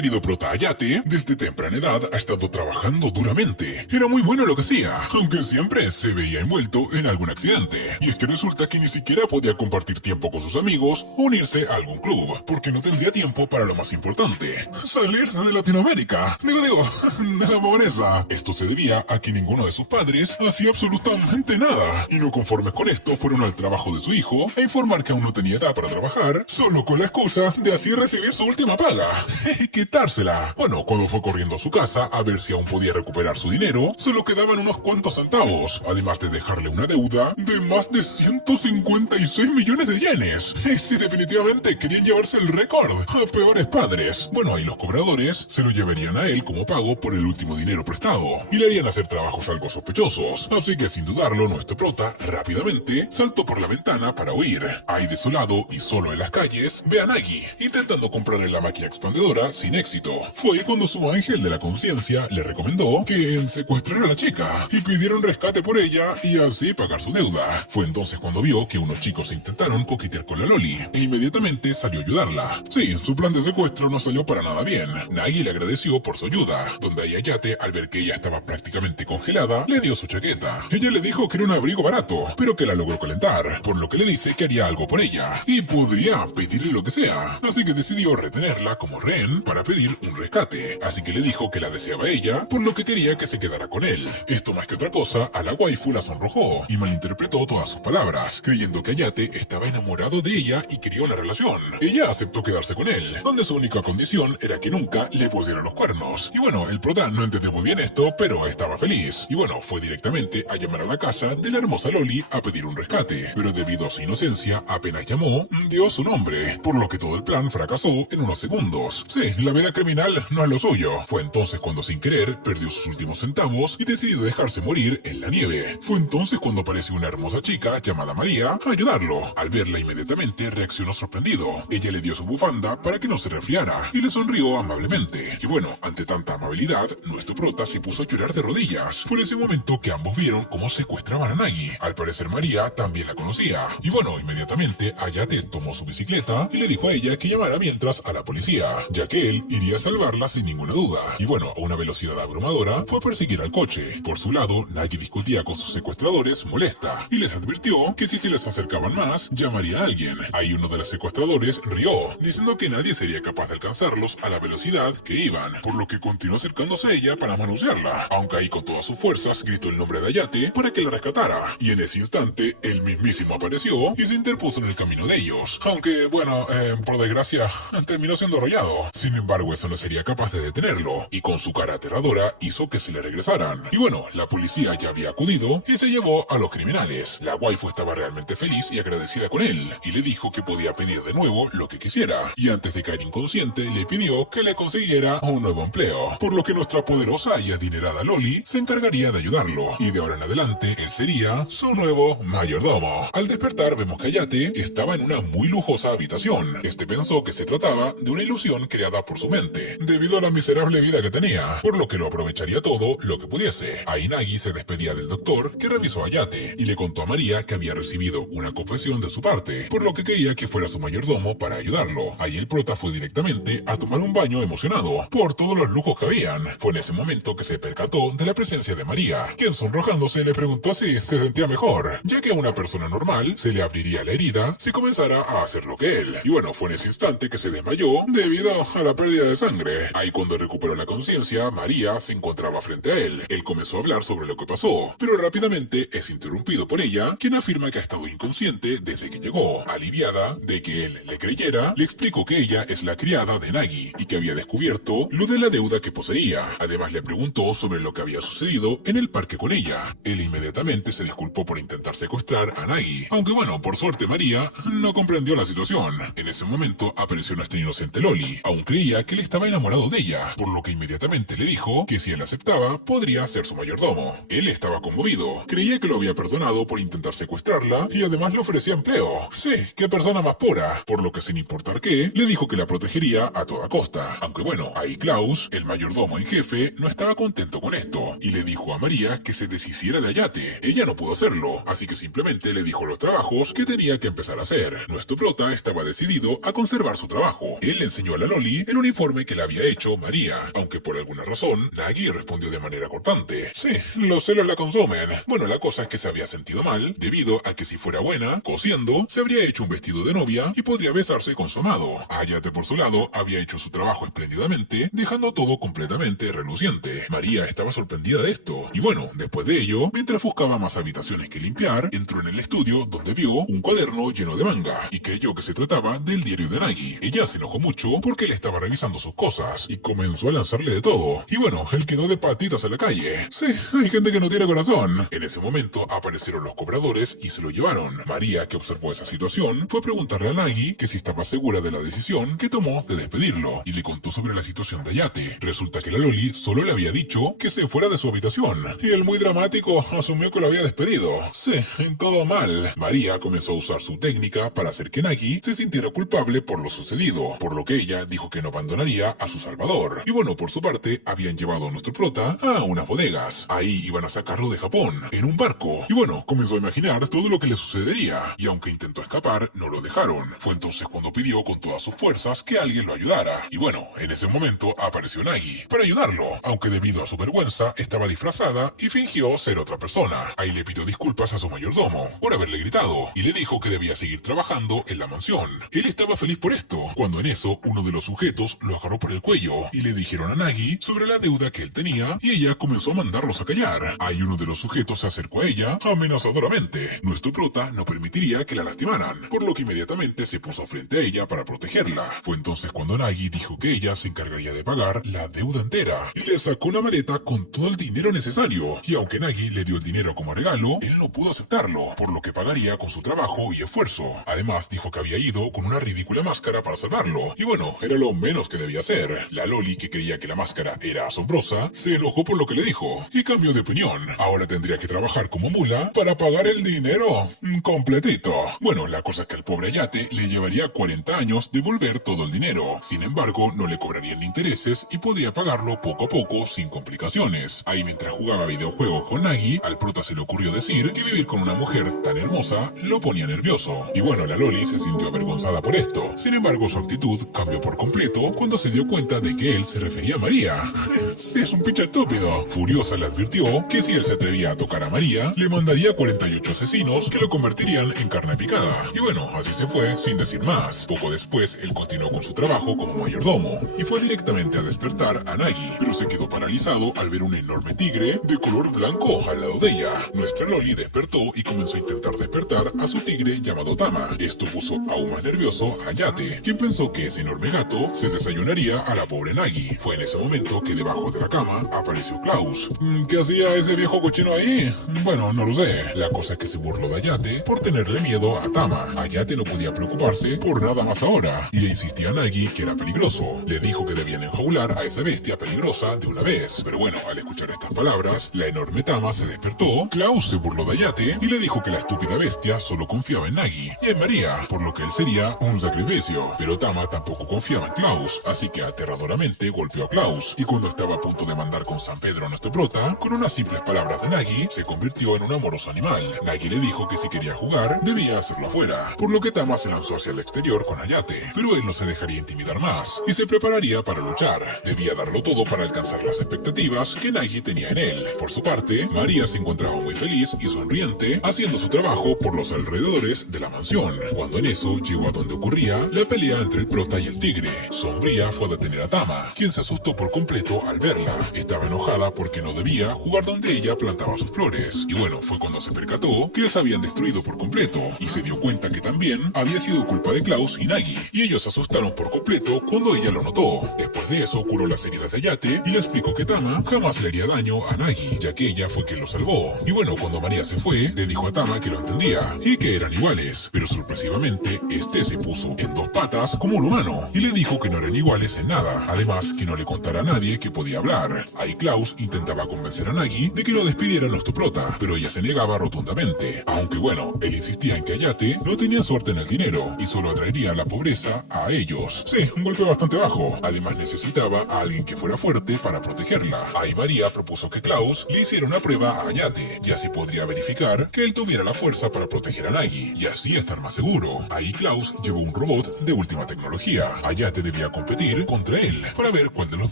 querido prota Hayate, desde temprana edad ha estado trabajando duramente. Era muy bueno lo que hacía, aunque siempre se veía envuelto en algún accidente. Y es que resulta que ni siquiera podía compartir tiempo con sus amigos o unirse a algún club, porque no tendría tiempo para lo más importante: salir de Latinoamérica. Digo, de la pobreza. Esto se debía a que ninguno de sus padres hacía absolutamente nada. Y no conformes con esto, fueron al trabajo de su hijo a informar que aún no tenía edad para trabajar, solo con la excusa de así recibir su última paga. Quitársela. Bueno, cuando fue corriendo a su casa a ver si aún podía recuperar su dinero, solo quedaban unos cuantos centavos, además de dejarle una deuda de más de 156 millones de yenes. Y sí, definitivamente querían llevarse el récord a peores padres. Bueno, ahí los cobradores se lo llevarían a él como pago por el último dinero prestado, y le harían hacer trabajos algo sospechosos. Así que sin dudarlo, nuestro prota rápidamente saltó por la ventana para huir. Ahí desolado y solo en las calles, ve a Nagi intentando comprarle la máquina expandedora sin éxito. Fue ahí cuando su ángel de la conciencia le recomendó que secuestrara a la chica y pidiera un rescate por ella y así pagar su deuda. Fue entonces cuando vio que unos chicos intentaron coquetear con la Loli e inmediatamente salió a ayudarla. Sí, su plan de secuestro no salió para nada bien. Nagi le agradeció por su ayuda, donde Hayate, al ver que ella estaba prácticamente congelada, le dio su chaqueta. Ella le dijo que era un abrigo barato, pero que la logró calentar, por lo que le dice que haría algo por ella y podría pedirle lo que sea. Así que decidió retenerla como rehén para pedir un rescate. Así que le dijo que la deseaba ella, por lo que quería que se quedara con él. Esto más que otra cosa, a la waifu la sonrojó y malinterpretó todas sus palabras, creyendo que Hayate estaba enamorado de ella y quería una relación. Ella aceptó quedarse con él, donde su única condición era que nunca le pusiera los cuernos. Y bueno, el prota no entendió muy bien esto, pero estaba feliz. Y bueno, fue directamente a llamar a la casa de la hermosa Loli a pedir un rescate. Pero debido a su inocencia, apenas llamó, dio su nombre, por lo que todo el plan fracasó en unos segundos. Sí, la vida criminal no es lo suyo. Fue entonces cuando sin querer perdió sus últimos centavos y decidió dejarse morir en la nieve. Fue entonces cuando apareció una hermosa chica llamada María a ayudarlo. Al verla inmediatamente reaccionó sorprendido. Ella le dio su bufanda para que no se resfriara y le sonrió amablemente. Y bueno, ante tanta amabilidad, nuestro prota se puso a llorar de rodillas. Fue en ese momento que ambos vieron cómo secuestraban a Nagi. Al parecer María también la conocía. Y bueno, inmediatamente Hayate tomó su bicicleta y le dijo a ella que llamara mientras a la policía, ya que él iría a salvarla sin ninguna duda. Y bueno, a una velocidad abrumadora fue a perseguir al coche. Por su lado, Nagi discutía con sus secuestradores molesta y les advirtió que si se les acercaban más, llamaría a alguien. Ahí uno de los secuestradores rió, diciendo que nadie sería capaz de alcanzarlos a la velocidad que iban, por lo que continuó acercándose a ella para manosearla, aunque ahí con todas sus fuerzas gritó el nombre de Hayate para que la rescatara. Y en ese instante, el mismísimo apareció y se interpuso en el camino de ellos. Aunque, bueno, por desgracia, terminó siendo arrollado. Sin embargo, eso no sería capaz de detenerlo, y con su cara aterradora hizo que se le regresaran. Y bueno, la policía ya había acudido y se llevó a los criminales. La waifu estaba realmente feliz y agradecida con él, y le dijo que podía pedir de nuevo lo que quisiera. Y antes de caer inconsciente, le pidió que le consiguiera un nuevo empleo, por lo que nuestra poderosa y adinerada Loli se encargaría de ayudarlo, y de ahora en adelante, él sería su nuevo mayordomo. Al despertar, vemos que Hayate estaba en una muy lujosa habitación. Este pensó que se trataba de una ilusión creada por su mente, debido a la miserable vida que tenía, por lo que lo aprovecharía todo lo que pudiese. Ahí Nagi se despedía del doctor, que revisó a Hayate, y le contó a María que había recibido una confesión de su parte, por lo que quería que fuera su mayordomo para ayudarlo. Ahí el prota fue directamente a tomar un baño emocionado, por todos los lujos que habían. Fue en ese momento que se percató de la presencia de María, quien sonrojándose le preguntó si se sentía mejor, ya que a una persona normal se le abriría la herida si comenzara a hacer lo que él. Y bueno, fue en ese instante que se desmayó debido a la pérdida de sangre. Ahí cuando recuperó la conciencia, María se encontraba frente a él. Él comenzó a hablar sobre lo que pasó, pero rápidamente es interrumpido por ella, quien afirma que ha estado inconsciente desde que llegó. Aliviada de que él le creyera, le explicó que ella es la criada de Nagi y que había descubierto lo de la deuda que poseía. Además le preguntó sobre lo que había sucedido en el parque con ella. Él inmediatamente se disculpó por intentar secuestrar a Nagi, aunque bueno, por suerte María no comprendió la situación. En ese momento apareció nuestra inocente Loli. Aún creía que él estaba enamorado de ella, por lo que inmediatamente le dijo que si él aceptaba, podría ser su mayordomo. Él estaba conmovido, creía que lo había perdonado por intentar secuestrarla y además le ofrecía empleo. Sí, qué persona más pura, por lo que sin importar qué, le dijo que la protegería a toda costa. Aunque bueno, ahí Klaus, el mayordomo en jefe, no estaba contento con esto y le dijo a María que se deshiciera de Hayate. Ella no pudo hacerlo, así que simplemente le dijo los trabajos que tenía que empezar a hacer. Nuestro prota estaba decidido a conservar su trabajo. Él le enseñó a la Loli el uniforme que le había hecho María, aunque por alguna razón Nagi respondió de manera cortante. Sí, los celos la consumen. Bueno, la cosa es que se había sentido mal, debido a que si fuera buena, cosiendo, se habría hecho un vestido de novia y podría besarse con su amado. Hayate por su lado había hecho su trabajo espléndidamente, dejando todo completamente reluciente. María estaba sorprendida de esto, y bueno, después de ello, mientras buscaba más habitaciones que limpiar, entró en el estudio donde vio un cuaderno lleno de manga, y creyó que se trataba del diario de Nagi. Ella se enojó mucho porque él estaba revisando sus cosas, y comenzó a lanzarle de todo. Y bueno, él quedó de patitas en la calle. Sí, hay gente que no tiene corazón. En ese momento aparecieron los cobradores y se lo llevaron. María, que observó esa situación, fue a preguntarle a Nagi que si estaba segura de la decisión que tomó de despedirlo, y le contó sobre la situación de Hayate. Resulta que la Loli solo le había dicho que se fuera de su habitación, y el muy dramático asumió que lo había despedido. Sí, en todo mal. María comenzó a usar su técnica para hacer que Nagi se sintiera culpable por lo sucedido, por lo que ella dijo que no abandonaría a su salvador. Y bueno, por su parte, habían llevado a nuestro prota a unas bodegas. Ahí iban a sacarlo de Japón, en un barco. Y bueno, comenzó a imaginar todo lo que le sucedería, y aunque intentó escapar, no lo dejaron. Fue entonces cuando pidió con todas sus fuerzas que alguien lo ayudara. Y bueno, en ese momento apareció Nagi para ayudarlo, aunque debido a su vergüenza estaba disfrazada y fingió ser otra persona. Ahí le pidió disculpas a su mayordomo por haberle gritado y le dijo que debía seguir trabajando en la mansión. Él estaba feliz por esto, cuando en eso uno de los sujetos lo agarró por el cuello y le dijeron a Nagi sobre la deuda que él tenía, y ella comenzó a mandarlos a callar. Ahí uno de los sujetos se acercó a ella amenazadoramente. Nuestro prota no permitiría que la lastimaran, por lo que inmediatamente se puso frente a ella para protegerla. Fue entonces cuando Nagi dijo que ella se encargaría de pagar la deuda entera, y le sacó una maleta con todo el dinero necesario, y aunque Nagi le dio el dinero como regalo, él no pudo aceptarlo, por lo que pagaría con su trabajo y esfuerzo. Además dijo que había ido con una ridícula máscara para salvarlo, y bueno, era lo menos que debía hacer. La Loli, que creía que la máscara era asombrosa, se enojó por lo que le dijo, y cambió de opinión. Ahora tendría que trabajar como mula para pagar el dinero completito. Bueno, la cosa es que al pobre Hayate le llevaría 40 años devolver todo el dinero. Sin embargo, no le cobrarían intereses y podría pagarlo poco a poco sin complicaciones. Ahí mientras jugaba videojuegos con Nagi, al prota se le ocurrió decir que vivir con una mujer tan hermosa lo ponía nervioso. Y bueno, la Loli se sintió avergonzada por esto. Sin embargo, su actitud cambió por completo cuando se dio cuenta de que él se refería a María. Sí, es un pinche estúpido. Furiosa le advirtió que si él se atrevía a tocar a María, le mandaría 48 asesinos que lo convertirían en carne picada. Y bueno, así se fue sin decir más. Poco después, él continuó con su trabajo como mayordomo y fue directamente a despertar a Nagi, pero se quedó paralizado al ver un enorme tigre de color blanco al lado de ella. Nuestra Loli despertó y comenzó a intentar despertar a su tigre llamado Tama. Esto puso aún más nervioso a Hayate, quien pensó que ese enorme gato se desayunaría a la pobre Nagi. Fue en ese momento que debajo de la cama apareció Klaus. ¿Qué hacía ese viejo cochino ahí? Bueno, no lo sé. La cosa es que se burló de Hayate por tenerle miedo a Tama. Hayate no podía preocuparse por nada más ahora, y le insistía a Nagi que era peligroso. Le dijo que debían enjaular a esa bestia peligrosa de una vez. Pero bueno, al escuchar estas palabras, la enorme Tama se despertó, Klaus se burló de Hayate y le dijo que la estúpida bestia solo confiaba en Nagi y en María, por lo que él sería un sacrificio. Pero Tama tampoco confiaba en Klaus, así que aterradoramente golpeó a Klaus, y cuando estaba a punto de mandar con San Pedro a nuestro prota, con unas simples palabras de Nagi, se convirtió en un amoroso animal. Nagi le dijo que si quería jugar, debía hacerlo afuera, por lo que Tama se lanzó hacia el exterior con Hayate, pero él no se dejaría intimidar más, y se prepararía para luchar. Debía darlo todo para alcanzar las expectativas que Nagi tenía en él. Por su parte, María se encontraba muy feliz y sonriente, haciendo su trabajo por los alrededores de la mansión, cuando en eso llegó a donde ocurría la pelea entre el prota y el tigre. Sombría fue a detener a Tama, quien se asustó por completo al verla. Estaba enojada porque no debía jugar donde ella plantaba sus flores. Y bueno, fue cuando se percató que las habían destruido por completo, y se dio cuenta que también había sido culpa de Klaus y Nagi, y ellos se asustaron por completo cuando ella lo notó. Después de eso curó las heridas de Hayate y le explicó que Tama jamás le haría daño a Nagi, ya que ella fue quien lo salvó. Y bueno, cuando María se fue, le dijo a Tama que lo entendía y que eran iguales, pero sorpresivamente este se puso en dos patas como un humano y le dijo que no eran iguales en nada, además que no le contara a nadie que podía hablar. Ahí Klaus intentaba convencer a Nagi de que lo despidiera nuestro prota, pero ella se negaba rotundamente, aunque bueno, él insistía en que Hayate no tenía suerte en el dinero y solo atraería la pobreza a ellos. Sí, un golpe bastante bajo. Además necesitaba a alguien que fuera fuerte para protegerla. Ahí María propuso que Klaus le hiciera una prueba a Hayate, y así podría verificar que él tuviera la fuerza para proteger a Nagi, y así estar más seguro. Ahí Klaus llevó un robot de última tecnología. Hayate debía competir contra él, para ver cuál de los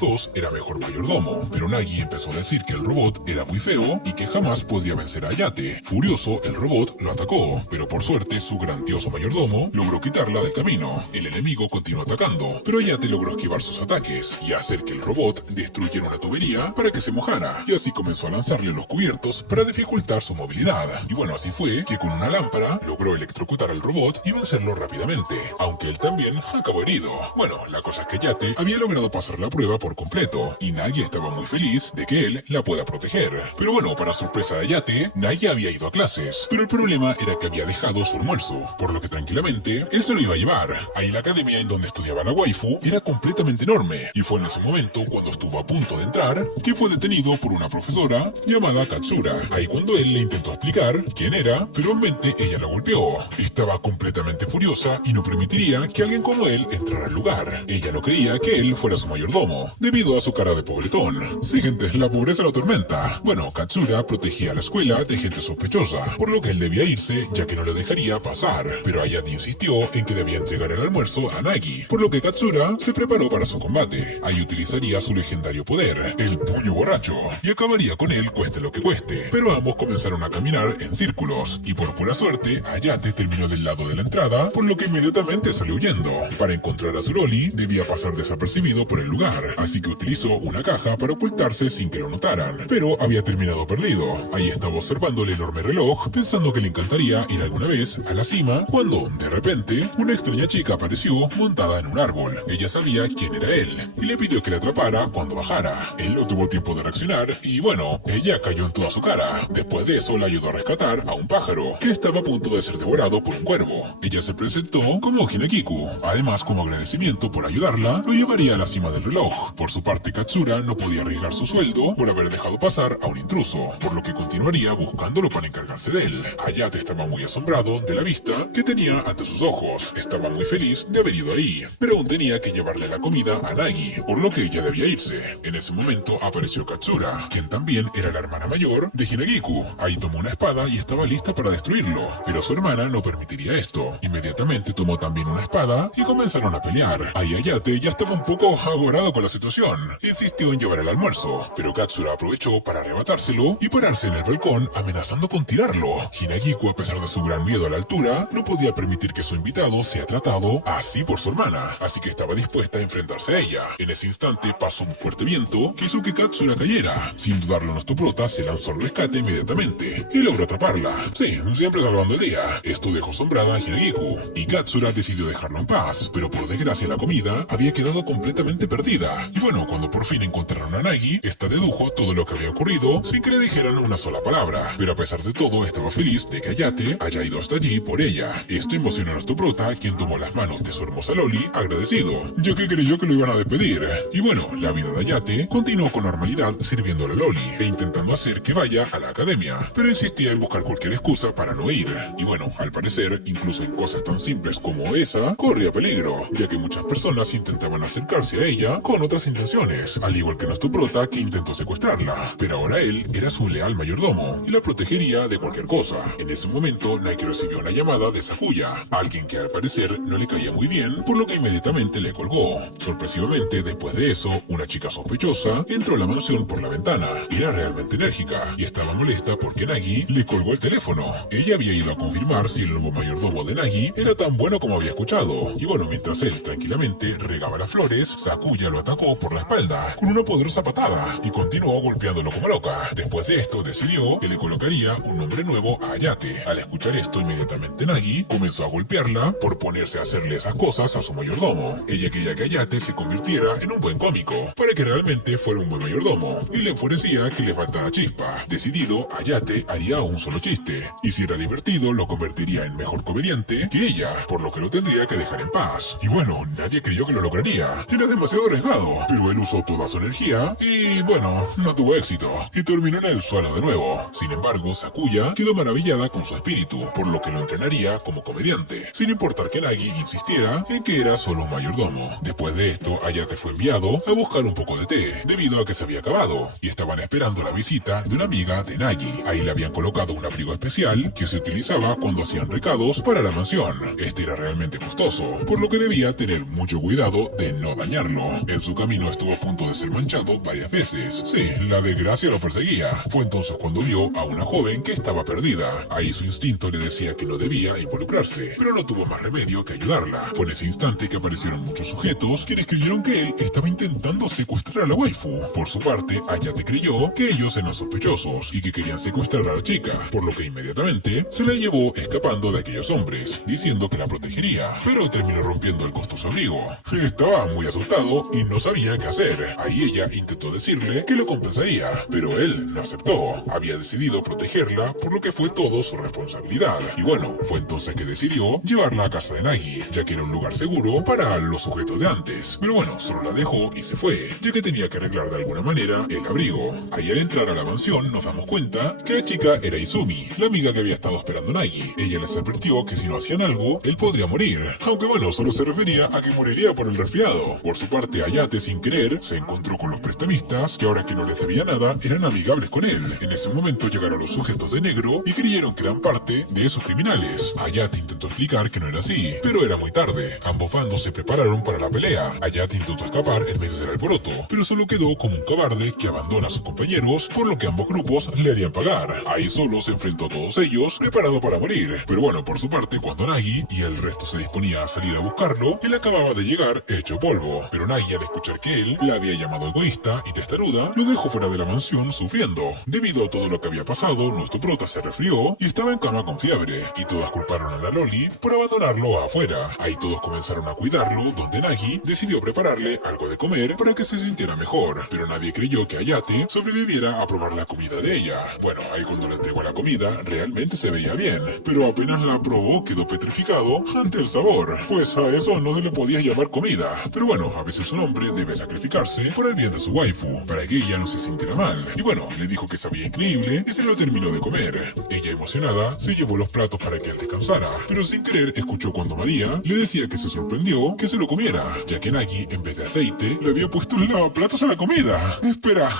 dos era mejor mayordomo, pero Nagi empezó a decir que el robot era muy feo y que jamás podría vencer a Hayate. Furioso, el robot lo atacó, pero por suerte su grandioso mayordomo logró quitarla del camino. El enemigo continuó atacando, pero Hayate logró esquivar sus ataques y hacer que el robot destruyera una tubería para que se mojara, y así comenzó a lanzarle los cubiertos para dificultar su movilidad. Y bueno, así fue que con una lámpara logró electrocutar al robot y vencerlo rápidamente, aunque él también acabó herido. Bueno, la cosa es que Hayate había logrado pasar la prueba por completo, y Nagi estaba muy feliz de que él la pueda proteger. Pero bueno, para sorpresa de Hayate, Nagi había ido a clases, pero el problema era que había dejado su almuerzo, por lo que tranquilamente él se lo iba a llevar. Ahí la academia en donde estudiaba la waifu era completamente enorme, y fue en ese momento cuando estuvo a punto de entrar que fue detenido por una profesora llamada Katsura. Ahí cuando él le intentó explicar quién era, ferozmente ella la golpeó. Estaba completamente furiosa y no permitiría que alguien como él entrara al lugar. Ella no creía que él fuera su mayordomo, debido a su cara de pobretón. Sí, gente, la pobreza lo atormenta. Bueno, Katsura protegía a la escuela de gente sospechosa, por lo que él debía irse ya que no le dejaría pasar. Pero Hayate insistió en que debía entregar el almuerzo a Nagi, por lo que Katsura se preparó para su combate. Ahí utilizaría su legendario poder, el puño borracho, y acabaría con él cueste lo que cueste. Pero ambos comenzaron a caminar en círculos, y por pura suerte, Hayate terminó del lado de la entrada, por lo que inmediatamente salió huyendo. Para encontrar a su Loli, debía pasar desapercibido por el lugar, así que utilizó una caja para ocultarse sin que lo notaran, pero había terminado perdido. Ahí estaba observando el enorme reloj, pensando que le encantaría ir alguna vez a la cima, cuando, de repente, una extraña chica apareció montada en un árbol. Ella sabía quién era él, y le pidió que le atrapara cuando bajara. Él no tuvo tiempo de reaccionar, y bueno, ella cayó en toda su cara. Después de eso, la ayudó a rescatar a un pájaro, que estaba a punto de ser devorado por un cuervo. Ella se presentó como Hinekiku. Además, como agradecimiento por ayudarla, lo llevaría a la cima del reloj. Por su parte, Katsura no podía arriesgar su sueldo por haber dejado pasar a un intruso, por lo que continuaría buscándolo para encargarse de él. Hayate estaba muy asombrado de la vista que tenía ante sus ojos. Estaba muy feliz de haber ido ahí, pero aún tenía que llevarle la comida a Nagi, por lo que ella debía irse. En ese momento apareció Katsura, quien también era la hermana mayor de Hinegiku. Ahí tomó una espada y estaba lista para destruirlo, pero su hermana no permitiría esto. Inmediatamente tomó también una espada y comenzaron a pelear. Ahí Hayate ya estaba un poco agorado con la situación. Insistió en llevar el almuerzo, pero Katsura aprovechó para arrebatárselo y pararse en el balcón amenazando con tirarlo. Hinegiku, a pesar de su gran miedo a la altura, no podía permitir que su invitado sea tratado así por su hermana, así que estaba dispuesta a enfrentarse a ella. En ese instante pasó un fuerte viento que hizo que Katsura cayera. Sin dudarlo, nuestro prota se lanzó al rescate inmediatamente y logró atraparla. Sí, siempre salvando el día. Esto dejó asombrada a Hinegiku, y Katsura decidió dejarlo en paz, pero por desgracia la comida había quedado completamente perdida. Y bueno, cuando por fin encontraron a Nagi, esta dedujo todo lo que había ocurrido sin que le dijeran una sola palabra. Pero a pesar de todo, estaba feliz de que Hayate haya ido hasta allí por ella. Esto emocionó a nuestro prota, quien tomó las manos de su hermosa Loli, agradecido, ya que creyó que lo iban a despedir. Y bueno, la vida de Hayate continuó con normalidad sirviendo a la Loli e intentando hacer que vaya a la academia, pero insistía en buscar cualquier excusa para no ir. Y bueno, al parecer, incluso en cosas tan simples como esa, corría peligro, ya que muchas personas intentaban acercarse a ella con otras intenciones, al igual que nuestro prota, que intentó secuestrarla. Pero ahora él era su leal mayordomo y la protegería de cualquier cosa. En ese momento, Nike recibió una llamada de Sakuya, alguien que al parecer no le caía muy bien, por lo que inmediatamente le colgó. Sorpresivamente, después de eso, una chica sospechosa entró a la mansión por la ventana. Era realmente enérgica y estaba molesta porque Nagi le colgó el teléfono. Ella había ido a confirmar si el nuevo mayordomo de Nagi era tan bueno como había escuchado. Y bueno, mientras él tranquilamente regaba las flores, Sakuya lo atacó por la espalda con una poderosa patada y continuó golpeándolo como loca. Después de esto, decidió que le colocaría un nombre nuevo a Hayate. Al escuchar esto, inmediatamente Nagi comenzó a golpearla por ponerse a hacerle esas cosas a su mayordomo. Ella quería que Hayate se convirtiera en un buen cómico, para que realmente fuera un buen mayordomo, y le enfurecía que le faltara chispa. Decidido, Hayate haría un solo chiste, y si era divertido, lo convertiría en mejor comediante que ella, por lo que lo tendría que dejar en paz. Y bueno, nadie creyó que lo lograría. Era demasiado arriesgado, pero él usó toda su energía y bueno, no tuvo éxito, y terminó en el suelo de nuevo. Sin embargo, Sakuya quedó maravillada con su espíritu, por lo que lo entrenaría como comediante, sin importar que Nagi insistiera en que era solo un mayordomo. Después de esto, momento, Ayate fue enviado a buscar un poco de té, debido a que se había acabado, y estaban esperando la visita de una amiga de Nagi. Ahí le habían colocado un abrigo especial que se utilizaba cuando hacían recados para la mansión. Este era realmente costoso, por lo que debía tener mucho cuidado de no dañarlo. En su camino estuvo a punto de ser manchado varias veces. Sí, la desgracia lo perseguía. Fue entonces cuando vio a una joven que estaba perdida. Ahí su instinto le decía que no debía involucrarse, pero no tuvo más remedio que ayudarla. Fue en ese instante que aparecieron muchos sujetos quienes creyeron que él estaba intentando secuestrar a la waifu. Por su parte, Ayate creyó que ellos eran sospechosos y que querían secuestrar a la chica, por lo que inmediatamente se la llevó escapando de aquellos hombres, diciendo que la protegería, pero terminó rompiendo el costoso abrigo. Estaba muy asustado y no sabía qué hacer. Ahí ella intentó decirle que lo compensaría, pero él no aceptó. Había decidido protegerla, por lo que fue todo su responsabilidad. Y bueno, fue entonces que decidió llevarla a casa de Nagi, ya que era un lugar seguro para los sujetos de antes. Pero bueno, solo la dejó y se fue, ya que tenía que arreglar de alguna manera el abrigo. Ahí al entrar a la mansión nos damos cuenta que la chica era Izumi, la amiga que había estado esperando Nagi. Ella les advirtió que si no hacían algo, él podría morir, aunque bueno, solo se refería a que moriría por el resfriado. Por su parte, Ayate sin querer se encontró con los prestamistas, que ahora que no les debía nada, eran amigables con él. En ese momento llegaron los sujetos de negro y creyeron que eran parte de esos criminales. Ayate intentó explicar que no era así, pero era muy tarde. Ambos bandos se prepararon para la pelea. Ayate intentó escapar en medio del alboroto, pero solo quedó como un cobarde que abandona a sus compañeros, por lo que ambos grupos le harían pagar. Ahí solo se enfrentó a todos ellos, preparado para morir. Pero bueno, por su parte, cuando Nagi y el resto se disponía a salir a buscarlo, él acababa de llegar hecho polvo. Pero Nagi, al escuchar que él la había llamado egoísta y testaruda, lo dejó fuera de la mansión sufriendo. Debido a todo lo que había pasado, nuestro prota se resfrió y estaba en cama con fiebre, y todas culparon a la Loli por abandonarlo afuera. Ahí todos comenzaron a cuidarlo, donde Nagi decidió prepararle algo de comer para que se sintiera mejor, pero nadie creyó que Ayate sobreviviera a probar la comida de ella. Bueno, ahí cuando le entregó la comida, realmente se veía bien, pero apenas la probó quedó petrificado ante el sabor, pues a eso no se le podía llamar comida. Pero bueno, a veces un hombre debe sacrificarse por el bien de su waifu, para que ella no se sintiera mal. Y bueno, le dijo que sabía increíble y se lo terminó de comer. Ella, emocionada, se llevó los platos para que él descansara, pero sin querer escuchó cuando María le decía que se sorprendió que se lo comiera, ya que Nagi, en vez de aceite, le había puesto el lavaplatos a la comida. Espera,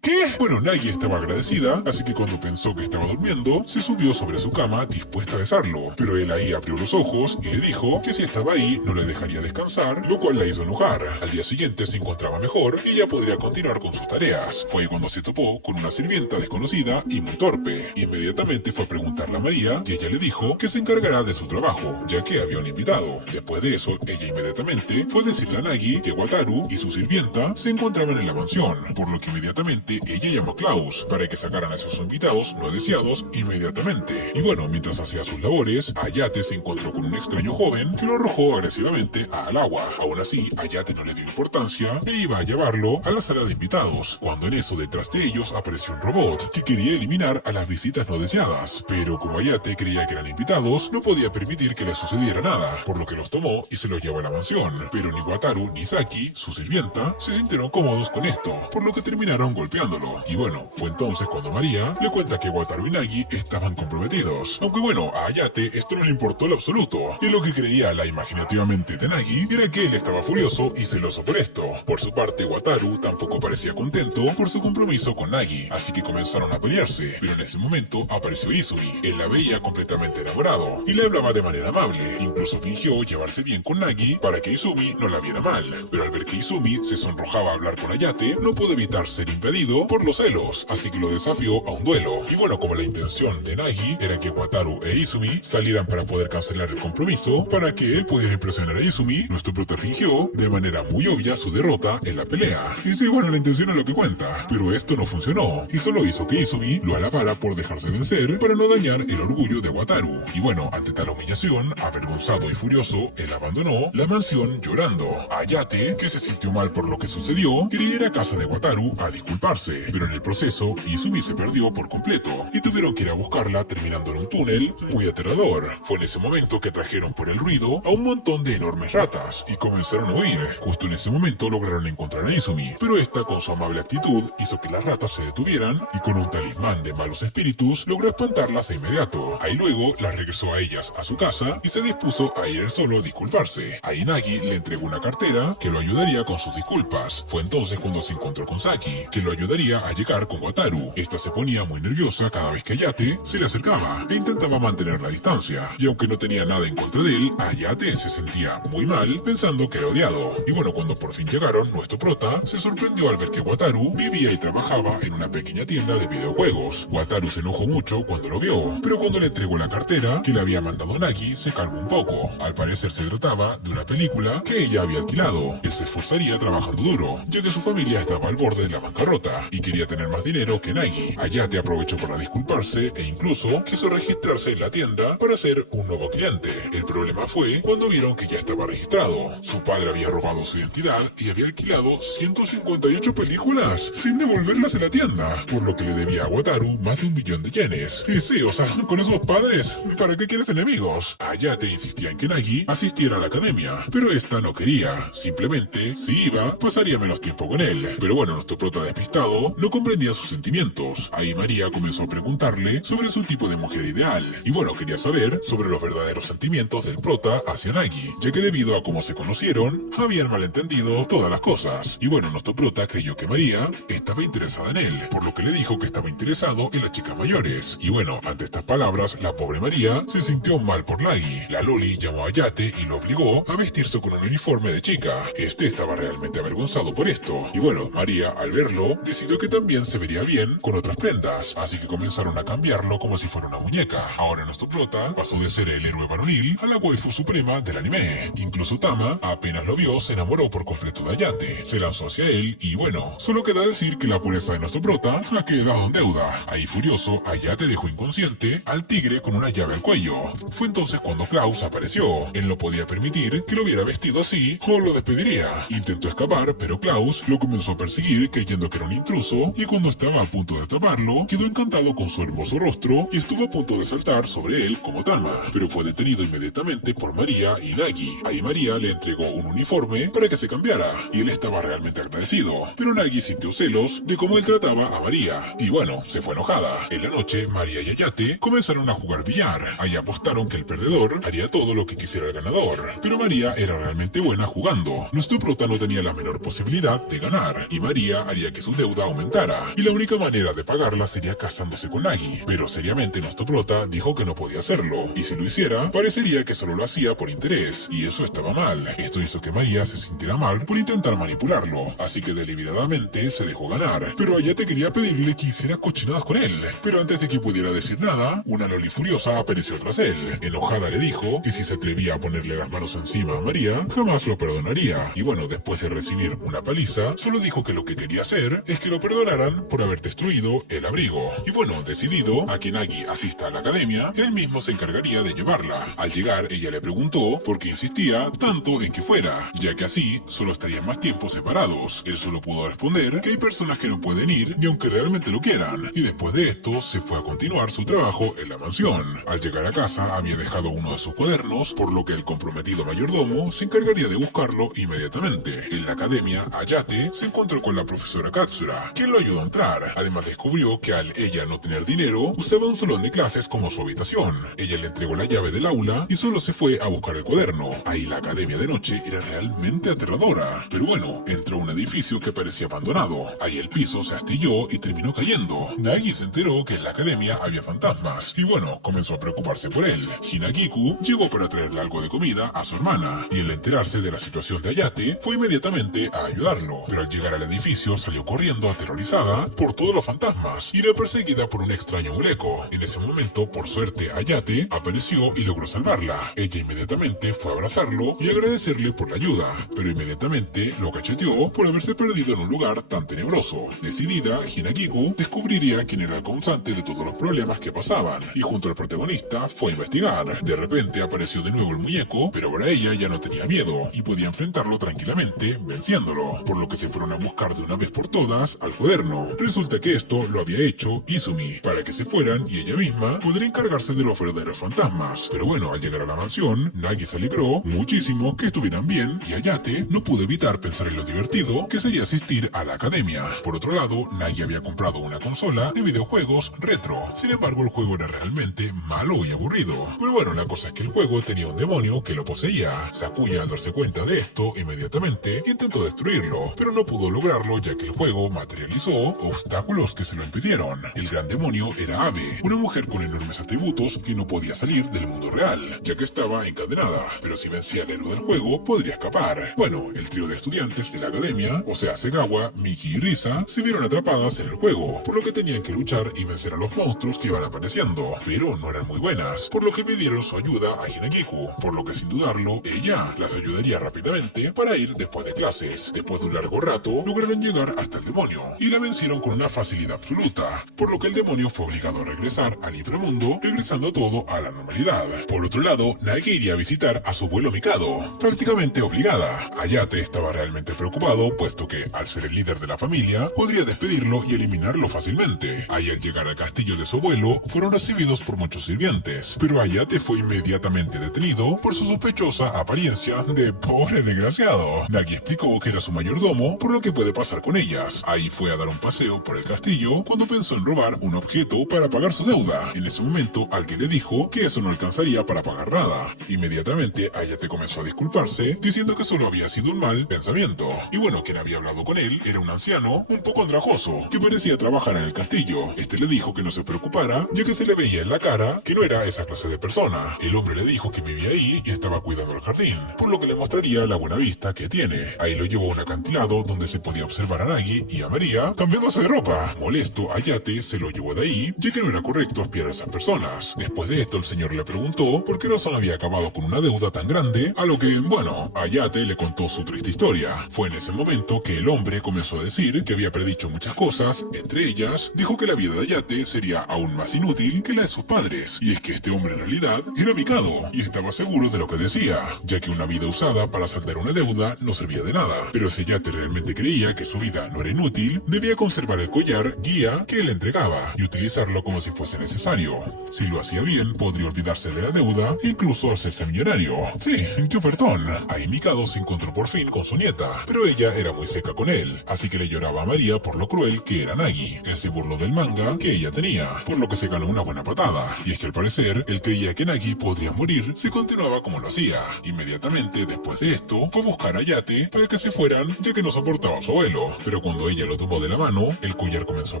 ¿qué? Bueno, Nagi estaba agradecida, así que cuando pensó que estaba durmiendo, se subió sobre su cama dispuesta a besarlo, pero él ahí abrió los ojos y le dijo que si estaba ahí no le dejaría descansar, lo cual la hizo enojar. Al día siguiente se encontraba mejor y ya podría continuar con sus tareas. Fue ahí cuando se topó con una sirvienta desconocida y muy torpe. Inmediatamente fue a preguntarle a María y ella le dijo que se encargará de su trabajo, ya que había un invitado. Después de eso, ella inmediatamente fue a decirle a Nagi que Wataru y su sirvienta se encontraban en la mansión, por lo que inmediatamente ella llamó a Klaus para que sacaran a esos invitados no deseados inmediatamente. Y bueno, mientras hacía sus labores, Ayate se encontró con un extraño joven que lo arrojó agresivamente al agua. Aún así, Ayate no le dio importancia e iba a llevarlo a la sala de invitados, cuando en eso detrás de ellos apareció un robot que quería eliminar a las visitas no deseadas. Pero como Ayate creía que eran invitados, no podía permitir que les sucediera nada, por lo que los tomó y se los llevó a la mansión. Pero ni Wataru ni Saki, su sirvienta, se sintieron cómodos con esto, por lo que terminaron golpeándolo. Y bueno, fue entonces cuando María le cuenta que Wataru y Nagi estaban comprometidos. Aunque bueno, a Ayate esto no le importó en absoluto, y lo que creía la imaginativamente de Nagi era que él estaba furioso y celoso por esto. Por su parte, Wataru tampoco parecía contento por su compromiso con Nagi, así que comenzaron a pelearse. Pero en ese momento apareció Izumi. Él la veía completamente enamorado y le hablaba de manera amable. Incluso fingió llevarse bien con Nagi para que Izumi no la viera mal. Pero al ver que Izumi se sonrojaba a hablar con Ayate, no pudo evitar ser impedido por los celos, así que lo desafió a un duelo. Y bueno, como la intención de Nagi era que Wataru e Izumi salieran para poder cancelar el compromiso, para que él pudiera impresionar a Izumi, nuestro prota fingió de manera muy obvia su derrota en la pelea. Y sí, bueno, la intención es lo que cuenta, pero esto no funcionó, y solo hizo que Izumi lo alabara por dejarse vencer para no dañar el orgullo de Wataru. Y bueno, ante tal humillación, avergonzado y furioso, él abandonó la mansión llorando. Ayate, que se sintió mal por lo que sucedió, quería ir a casa de Wataru a disculparse, pero en el proceso, Izumi se perdió por completo, y tuvieron que ir a buscarla terminando en un túnel muy aterrador. Fue en ese momento que trajeron por el ruido a un montón de enormes ratas, y comenzaron a huir. Justo en ese momento lograron encontrar a Izumi, pero esta con su amable actitud hizo que las ratas se detuvieran, y con un talismán de malos espíritus logró espantarlas de inmediato. Ahí luego las regresó a ellas a su casa y se dispuso a ir él solo a disculparse. Ahí Nagi le entregó una cartera María que lo ayudaría con sus disculpas. Fue entonces cuando se encontró con Saki, que lo ayudaría a llegar con Wataru. Esta se ponía muy nerviosa cada vez que Ayate se le acercaba e intentaba mantener la distancia. Y aunque no tenía nada en contra de él, Ayate se sentía muy mal pensando que era odiado. Y bueno, cuando por fin llegaron, nuestro prota se sorprendió al ver que Wataru vivía y trabajaba en una pequeña tienda de videojuegos. Wataru se enojó mucho cuando lo vio, pero cuando le entregó la cartera que le había mandado Nagi, se calmó un poco. Al parecer se trataba de una película que ella había alquilado. Él se esforzaría trabajando duro, ya que su familia estaba al borde de la bancarrota y quería tener más dinero que Nagi. Ayate aprovechó para disculparse e incluso quiso registrarse en la tienda para ser un nuevo cliente. El problema fue cuando vieron que ya estaba registrado. Su padre había robado su identidad y había alquilado 158 películas sin devolverlas en la tienda, por lo que le debía a Wataru más de 1.000.000 de yenes. Y sí, o sea, con esos padres, ¿para qué quieres enemigos? Ayate insistía en que Nagi asistiera a la academia, pero esta no quería. Simplemente, si iba, pasaría menos tiempo con él. Pero bueno, nuestro prota despistado no comprendía sus sentimientos. Ahí María comenzó a preguntarle sobre su tipo de mujer ideal. Y bueno, quería saber sobre los verdaderos sentimientos del prota hacia Nagi, ya que debido a cómo se conocieron, habían malentendido todas las cosas. Y bueno, nuestro prota creyó que María estaba interesada en él, por lo que le dijo que estaba interesado en las chicas mayores. Y bueno, ante estas palabras, la pobre María se sintió mal por Nagi. La Loli llamó a Ayate y lo obligó a vestirse con un uniforme de chica. Este estaba realmente avergonzado por esto. Y bueno, María, al verlo, decidió que también se vería bien con otras prendas, así que comenzaron a cambiarlo como si fuera una muñeca. Ahora nuestro prota pasó de ser el héroe varonil a la waifu suprema del anime. Incluso Tama, apenas lo vio, se enamoró por completo de Ayate. Se lanzó hacia él y bueno, solo queda decir que la pureza de nuestro prota ha quedado en deuda. Ahí furioso, Ayate dejó inconsciente al tigre con una llave al cuello. Fue entonces cuando Klaus apareció. Él no podía permitir que lo hubiera vestido así o lo despediría. Intentó escapar, pero Klaus lo comenzó a perseguir creyendo que era un intruso, y cuando estaba a punto de atraparlo, quedó encantado con su hermoso rostro y estuvo a punto de saltar sobre él como Tama, pero fue detenido inmediatamente por María y Nagi. Ahí María le entregó un uniforme para que se cambiara, y él estaba realmente agradecido, pero Nagi sintió celos de cómo él trataba a María, y bueno, se fue enojada. En la noche, María y Ayate comenzaron a jugar billar. Ahí apostaron que el perdedor haría todo lo que quisiera el ganador, pero María era realmente buena jugando. Nuestro prota no tenía la menor posibilidad de ganar, y María haría que su deuda aumentara, y la única manera de pagarla sería casándose con Nagi. Pero seriamente nuestro prota dijo que no podía hacerlo, y si lo hiciera, parecería que solo lo hacía por interés, y eso estaba mal. Esto hizo que María se sintiera mal por intentar manipularlo, así que deliberadamente se dejó ganar. Pero Ayate quería pedirle que hiciera cochinadas con él, pero antes de que pudiera decir nada, una Loli furiosa apareció tras él. Enojada le dijo que si se atrevía a ponerle las manos encima a María, jamás lo perdonaría. Y bueno, después de recibir una paliza, solo dijo que lo que quería hacer es que lo perdonaran por haber destruido el abrigo. Y bueno, decidido a que Nagi asista a la academia, él mismo se encargaría de llevarla. Al llegar, ella le preguntó por qué insistía tanto en que fuera, ya que así solo estarían más tiempo separados. Él solo pudo responder que hay personas que no pueden ir ni aunque realmente lo quieran. Y después de esto, se fue a continuar su trabajo en la mansión. Al llegar a casa, había dejado uno de sus cuadernos, por lo que el comprometido mayordomo se encargaría de buscarlo inmediatamente. En la academia, Ayate se encontró con la profesora Katsura, quien lo ayudó a entrar. Además descubrió que al ella no tener dinero, usaba un salón de clases como su habitación. Ella le entregó la llave del aula y solo se fue a buscar el cuaderno. Ahí la academia de noche era realmente aterradora. Pero bueno, entró a un edificio que parecía abandonado. Ahí el piso se astilló y terminó cayendo. Nagi se enteró que en la academia había fantasmas y bueno, comenzó a preocuparse por él. Hinagiku llegó para traerle algo de comida a su hermana y al enterarse de la situación de Ayate, fue inmediatamente a ayudarlo. Pero al llegar al edificio salió corriendo aterrorizada por todos los fantasmas y era perseguida por un extraño muleco. En ese momento, por suerte, Ayate apareció y logró salvarla. Ella inmediatamente fue a abrazarlo y agradecerle por la ayuda, pero inmediatamente lo cacheteó por haberse perdido en un lugar tan tenebroso. Decidida, Hinagiku descubriría quién era el causante de todos los problemas que pasaban y junto al protagonista fue a investigar. De repente apareció de nuevo el muñeco, pero ahora ella ya no tenía miedo y podía enfrentarlo tranquilamente, venciéndolo, por lo que se fueron a buscar de una vez por todas al cuaderno. Resulta que esto lo había hecho Izumi, para que se fueran y ella misma pudiera encargarse de los verdaderos fantasmas. Pero bueno, al llegar a la mansión, Nagi se alegró muchísimo que estuvieran bien y Ayate no pudo evitar pensar en lo divertido que sería asistir a la academia. Por otro lado, Nagi había comprado una consola de videojuegos retro. Sin embargo, el juego era realmente malo y aburrido. Pero bueno, la cosa es que el juego tenía un demonio que lo poseía. Sakuya, al darse cuenta de esto, esto, inmediatamente intentó destruirlo, pero no pudo lograrlo ya que el juego materializó obstáculos que se lo impidieron. El gran demonio era Ave, una mujer con enormes atributos que no podía salir del mundo real, ya que estaba encadenada, pero si vencía al héroe del juego, podría escapar. Bueno, el trío de estudiantes de la academia, o sea Segawa, Miki y Risa, se vieron atrapadas en el juego, por lo que tenían que luchar y vencer a los monstruos que iban apareciendo, pero no eran muy buenas, por lo que pidieron su ayuda a Hinagiku, por lo que sin dudarlo, ella las ayudaría rápidamente para ir después de clases. Después de un largo rato, lograron llegar hasta el demonio, y la vencieron con una facilidad absoluta, por lo que el demonio fue obligado a regresar al inframundo, regresando todo a la normalidad. Por otro lado, Nagi iría a visitar a su abuelo Mikado, prácticamente obligada. Ayate estaba realmente preocupado, puesto que, al ser el líder de la familia, podría despedirlo y eliminarlo fácilmente. Ahí al llegar al castillo de su abuelo, fueron recibidos por muchos sirvientes, pero Ayate fue inmediatamente detenido por su sospechosa apariencia de pobre desgraciado. Nagi explicó que era su mayordomo, por lo que puede pasar con ellas. Ahí fue a dar un paseo por el castillo cuando pensó en robar un objeto para pagar su deuda. En ese momento, alguien le dijo que eso no alcanzaría para pagar nada. Inmediatamente, Ayate comenzó a disculparse, diciendo que solo había sido un mal pensamiento. Y bueno, quien había hablado con él era un anciano, un poco andrajoso, que parecía trabajar en el castillo. Este le dijo que no se preocupara, ya que se le veía en la cara que no era esa clase de persona. El hombre le dijo que vivía ahí y estaba cuidando el jardín, por lo que le mostraría la buena vista que tiene. Ahí lo llevó a un acantilado donde se podía observar a Nagi y a María cambiándose de ropa. Molesto, Ayate se lo llevó de ahí, ya que no era correcto espiar a esas personas. Después de esto, el señor le preguntó por qué razón había acabado con una deuda tan grande, a lo que, bueno, Ayate le contó su triste historia. Fue en ese momento que el hombre comenzó a decir que había predicho muchas cosas, entre ellas, dijo que la vida de Ayate sería aún más inútil que la de sus padres, y es que este hombre en realidad era Mikado, y estaba seguro de lo que decía, ya que una vida usada para saldar una deuda no servía de nada. Pero si Ayate realmente creía que su vida no era inútil, debía conservar el collar guía que él entregaba, y utilizarlo como si fuese necesario. Si lo hacía bien, podría olvidarse de la deuda, incluso hacerse millonario. Sí, qué ofertón. Ahí Mikado se encontró por fin con su nieta, pero ella era muy seca con él, así que le lloraba a María por lo cruel que era Nagi. Él se burló del manga que ella tenía, por lo que se ganó una buena patada. Y es que al parecer, él creía que Nagi podría morir si continuaba como lo hacía. Inmediatamente después de esto, fue a buscar a Ayate para que se fueran, ya que no soportaba a su abuelo. Pero cuando ella lo tomó de la mano, el collar comenzó a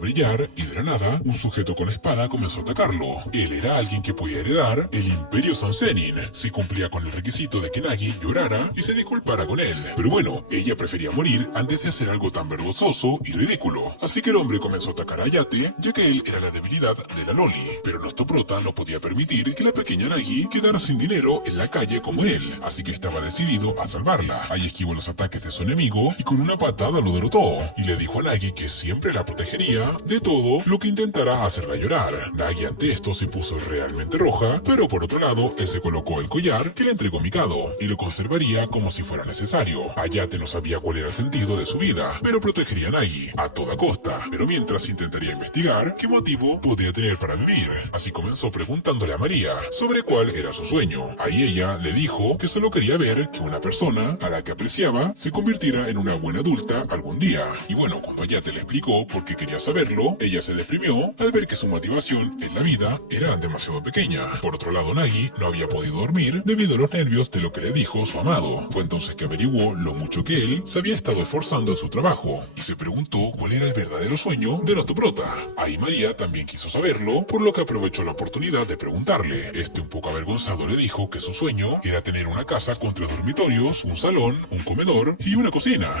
brillar, y de la nada, un sujeto con espada comenzó a atacarlo. Él era alguien que podía heredar el Imperio Sansenin, si cumplía con el requisito de que Nagi llorara y se disculpara con él. Pero bueno, ella prefería morir antes de hacer algo tan vergonzoso y ridículo. Así que el hombre comenzó a atacar a Ayate, ya que él era la debilidad de la Loli. Pero nuestro prota no podía permitir que la pequeña Nagi quedara sin dinero en la calle como él, así que estaba decidido a salvarla. Ahí esquivó los ataques de su enemigo y con una patada lo derrotó, y le dijo a Nagi que siempre la protegería de todo lo que intentara hacerla llorar. Nagi ante esto se puso realmente roja, pero por otro lado, él se colocó el collar que le entregó Mikado, y lo conservaría como si fuera necesario. Ayate no sabía cuál era el sentido de su vida, pero protegería a Nagi a toda costa, pero mientras intentaría investigar qué motivo podía tener para vivir. Así comenzó preguntándole a María sobre cuál era su sueño. Ahí ella le dijo que solo quería ver que una persona a la que apreciaba se convirtiera en una buena adulta algún día. Y bueno, cuando Ayate le explicó por qué quería saberlo, ella se deprimió al ver que su motivación en la vida era demasiado pequeña. Por otro lado, Nagi no había podido dormir debido a los nervios de lo que le dijo su amado. Fue entonces que averiguó lo mucho que él se había estado esforzando en su trabajo, y se preguntó cuál era el verdadero sueño de nuestro prota. Ahí María también quiso saberlo, por lo que aprovechó la oportunidad de preguntarle. Este, un poco avergonzado, le dijo que su sueño era tener una casa con 3 dormitorios, un salón, un comedor y una cocina.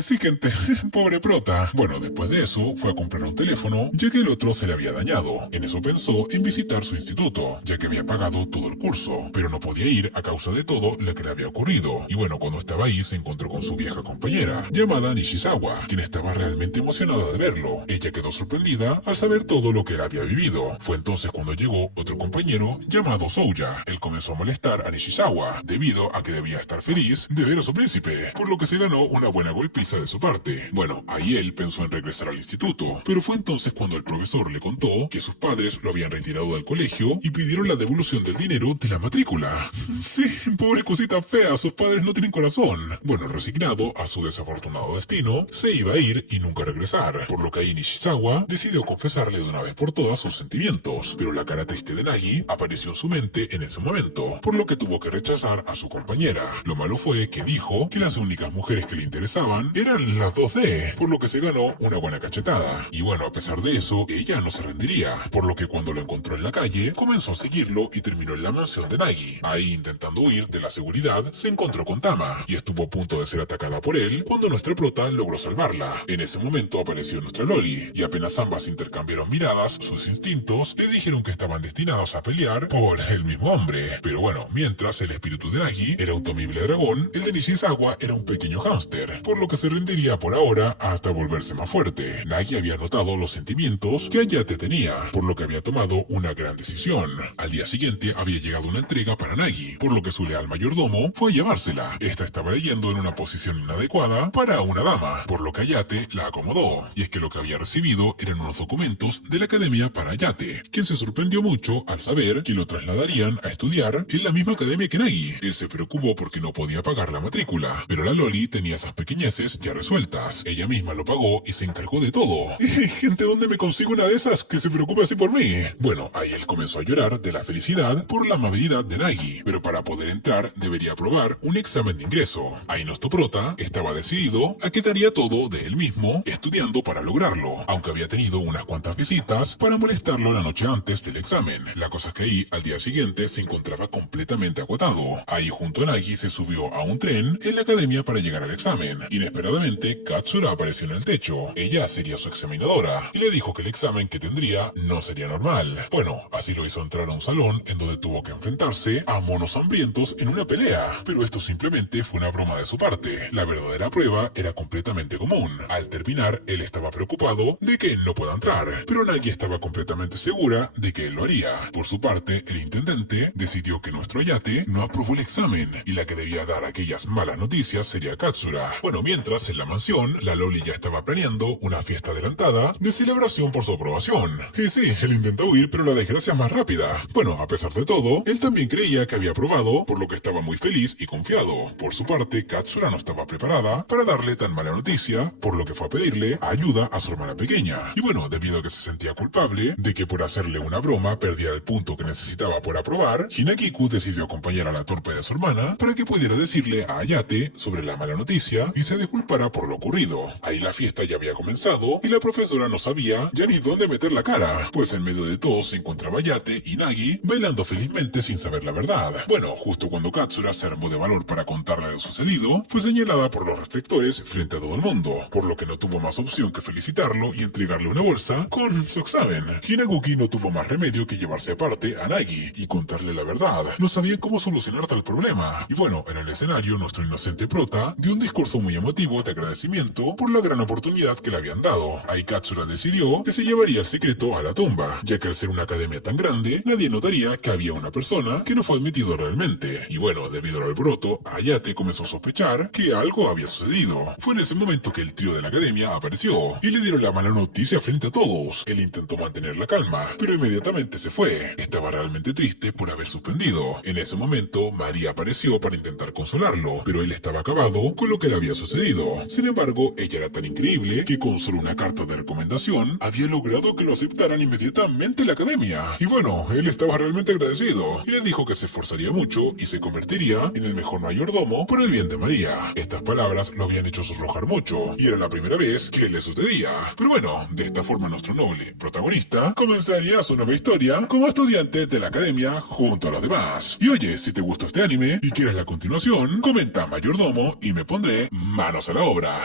Sí, gente, pobre prota. Bueno, después de eso, fue a comprar un teléfono, ya que el otro se le había dañado. En eso pensó en visitar su instituto, ya que había pagado todo el curso, pero no podía ir a causa de todo lo que le había ocurrido. Y bueno, cuando estaba ahí se encontró con su vieja compañera, llamada Nishizawa, quien estaba realmente emocionada de verlo. Ella quedó sorprendida al saber todo lo que él había vivido. Fue entonces cuando llegó otro compañero llamado Souya. Él comenzó a molestar a Nishizawa, debido a que debía estar feliz de ver a su príncipe, por lo que se ganó una buena golpiza de su parte. Bueno, ahí él pensó en regresar al instituto, pero fue entonces cuando el profesor le contó que sus padres lo habían retirado del colegio y pidieron la devolución del dinero de la matrícula. Sí, pobre cosita fea, sus padres no tienen corazón. Bueno, resignado a su desafortunado destino, se iba a ir y nunca regresar, por lo que ahí Nishizawa decidió confesarle de una vez por todas sus sentimientos, pero la cara triste de Nagi apareció en su mente en ese momento, por lo que tuvo que rechazar a su compañera. Lo malo fue fue que dijo que las únicas mujeres que le interesaban eran las 2D, por lo que se ganó una buena cachetada. Y bueno, a pesar de eso, ella no se rendiría, por lo que cuando lo encontró en la calle, comenzó a seguirlo y terminó en la mansión de Nagi. Ahí, intentando huir de la seguridad, se encontró con Tama, y estuvo a punto de ser atacada por él cuando nuestra prota logró salvarla. En ese momento apareció nuestra Loli, y apenas ambas intercambiaron miradas, sus instintos le dijeron que estaban destinados a pelear por el mismo hombre. Pero bueno, mientras el espíritu de Nagi era un temible dragón, el de Nishizawa era un pequeño hámster, por lo que se rendiría por ahora hasta volverse más fuerte. Nagi había notado los sentimientos que Hayate tenía, por lo que había tomado una gran decisión. Al día siguiente había llegado una entrega para Nagi, por lo que su leal mayordomo fue a llevársela. Esta estaba leyendo en una posición inadecuada para una dama, por lo que Hayate la acomodó. Y es que lo que había recibido eran unos documentos de la academia para Hayate, quien se sorprendió mucho al saber que lo trasladarían a estudiar en la misma academia que Nagi. Él se preocupó porque no podía pagar la matrícula, pero la Loli tenía esas pequeñeces ya resueltas. Ella misma lo pagó y se encargó de todo. Gente, ¿dónde me consigo una de esas que se preocupe así por mí? Bueno, ahí él comenzó a llorar de la felicidad por la amabilidad de Nagi, pero para poder entrar debería aprobar un examen de ingreso. Ahí nuestro prota estaba decidido a que daría todo de él mismo estudiando para lograrlo, aunque había tenido unas cuantas visitas para molestarlo la noche antes del examen. La cosa es que ahí al día siguiente se encontraba completamente agotado. Ahí junto a Nagi se subió a un tren en la academia para llegar al examen. Inesperadamente Katsura apareció en el techo. Ella sería su examinadora y le dijo que el examen que tendría no sería normal. Bueno, así lo hizo entrar a un salón en donde tuvo que enfrentarse a monos hambrientos en una pelea, pero esto simplemente fue una broma de su parte. La verdadera prueba era completamente común. Al terminar, él estaba preocupado de que él no pueda entrar, pero Nagi estaba completamente segura de que él lo haría. Por su parte, el intendente decidió que nuestro Hayate no aprobó el examen y la que debía dar aquellas malas noticias sería Katsura. Bueno, mientras en la mansión, la Loli ya estaba planeando una fiesta adelantada de celebración por su aprobación. Y sí, él intentó huir, pero la desgracia es más rápida. Bueno, a pesar de todo, él también creía que había aprobado, por lo que estaba muy feliz y confiado. Por su parte, Katsura no estaba preparada para darle tan mala noticia, por lo que fue a pedirle ayuda a su hermana pequeña. Y bueno, debido a que se sentía culpable de que por hacerle una broma perdiera el punto que necesitaba por aprobar, Hinagiku decidió acompañar a la torpe de su hermana para que pudiera decirle a Hayate sobre la mala noticia y se disculpara por lo ocurrido. Ahí la fiesta ya había comenzado y la profesora no sabía ya ni dónde meter la cara, pues en medio de todo se encontraba Hayate y Nagi bailando felizmente sin saber la verdad. Bueno, justo cuando Katsura se armó de valor para contarle lo sucedido, fue señalada por los reflectores frente a todo el mundo, por lo que no tuvo más opción que felicitarlo y entregarle una bolsa con su examen. Hinaguki no tuvo más remedio que llevarse aparte a Nagi y contarle la verdad. No sabía cómo solucionar tal problema. Y bueno, en el escenario nuestro inocente prota dio un discurso muy emotivo de agradecimiento por la gran oportunidad que le habían dado. Ahí Katsura decidió que se llevaría el secreto a la tumba, ya que al ser una academia tan grande, nadie notaría que había una persona que no fue admitido realmente. Y bueno, debido al alboroto, Hayate comenzó a sospechar que algo había sucedido. Fue en ese momento que el trío de la academia apareció y le dieron la mala noticia frente a todos. Él intentó mantener la calma, pero inmediatamente se fue. Estaba realmente triste por haber suspendido. En ese momento, María apareció para intentar consolarlo, pero él estaba acabado con lo que le había sucedido. Sin embargo, ella era tan increíble que con solo una carta de recomendación había logrado que lo aceptaran inmediatamente en la academia. Y bueno, él estaba realmente agradecido y le dijo que se esforzaría mucho y se convertiría en el mejor mayordomo por el bien de María. Estas palabras lo habían hecho sonrojar mucho y era la primera vez que le sucedía. Pero bueno, de esta forma nuestro noble protagonista comenzaría su nueva historia como estudiante de la academia junto a los demás. Y oye, si te gustó este anime y quieres la continuación, comenta mayordomo y me pondré manos a la obra.